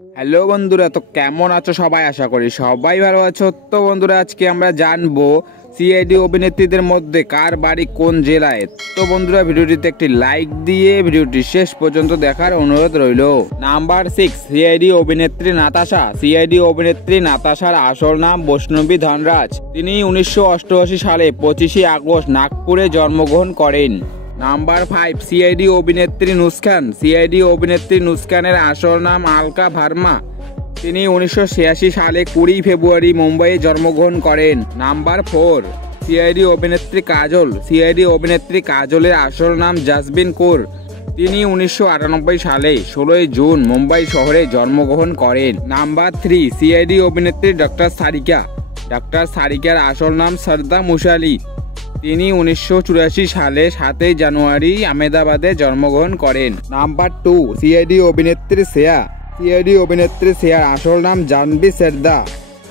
Hello বন্ধুরা, তো কেমন আছো সবাই? আশা করি সবাই ভালো আছো। তো বন্ধুরা, আজকে আমরা জানবো সিআইডি অভিনেত্রীদের মধ্যে কার বাড়ি কোন জেলায়। তো বন্ধুরা, ভিডিওটিতে একটি লাইক দিয়ে ভিডিওটি শেষ পর্যন্ত দেখার অনুরোধ রইল। নাম্বার 6, সিআইডি অভিনেত্রী নাতাশা। সিআইডি অভিনেত্রী নাতাশার আসল নাম বৈষ্ণবী ধনরাজ। তিনি 1988 সালে 25শে আগস্ট নাগপুরে জন্মগ্রহণ করেন। নাম্বার 5, সিআইডি অভিনেত্রী নুসখান। সিআইডি অভিনেত্রী নুসখানের আসল নাম আলকা ভার্মা। তিনি 1986 সালে 20 ফেব্রুয়ারি মুম্বাইয়ে জন্মগ্রহণ করেন। নাম্বার 4, সিআইডি অভিনেত্রী কাজল। সিআইডি অভিনেত্রী কাজলের আসল নাম জাসবিন কৌর। তিনি 1998 সালে 16 জুন মুম্বাই শহরে জন্মগ্রহণ করেন। নাম্বার 3, সিআইডি অভিনেত্রী ডক্টর সারিকা। ডক্টর সারিকার আসল নাম শ্রদ্ধা মুশালি। তিনি 1984 সালে 7 জানুয়ারি আহমেদাবাদে জন্মগ্রহণ করেন। নাম্বার 2, সিআইডি অভিনেত্রী শ্রেয়া। সিআইডি অভিনেত্রী শ্রেয়ার আসল নাম জাহ্নবী শেরদা।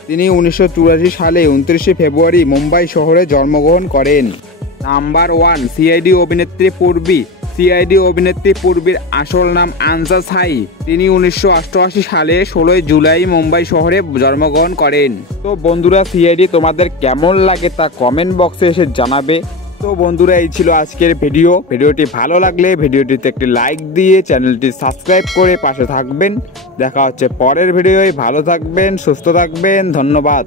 তিনি 1984 সালে 29 ফেব্রুয়ারি মুম্বাই শহরে জন্মগ্রহণ করেন। নাম্বার 1, সিআইডি অভিনেত্রী পূর্বী। সিআইডি অভিনেত্রী পূর্বীর আসল নাম আনসা সাই। তিনি 1988 সালে 16 জুলাই মুম্বাই শহরে জন্মগ্রহণ করেন। তো বন্ধুরা, সিআইডি তোমাদের কেমন লাগে তা কমেন্ট বক্সে এসে জানাবে। তো বন্ধুরা, এই ছিল আজকের ভিডিওটি ভালো লাগলে ভিডিওটিতে একটি লাইক দিয়ে চ্যানেলটি সাবস্ক্রাইব করে পাশে থাকবেন। দেখা হচ্ছে পরের ভিডিওয়। ভালো থাকবেন, সুস্থ থাকবেন, ধন্যবাদ।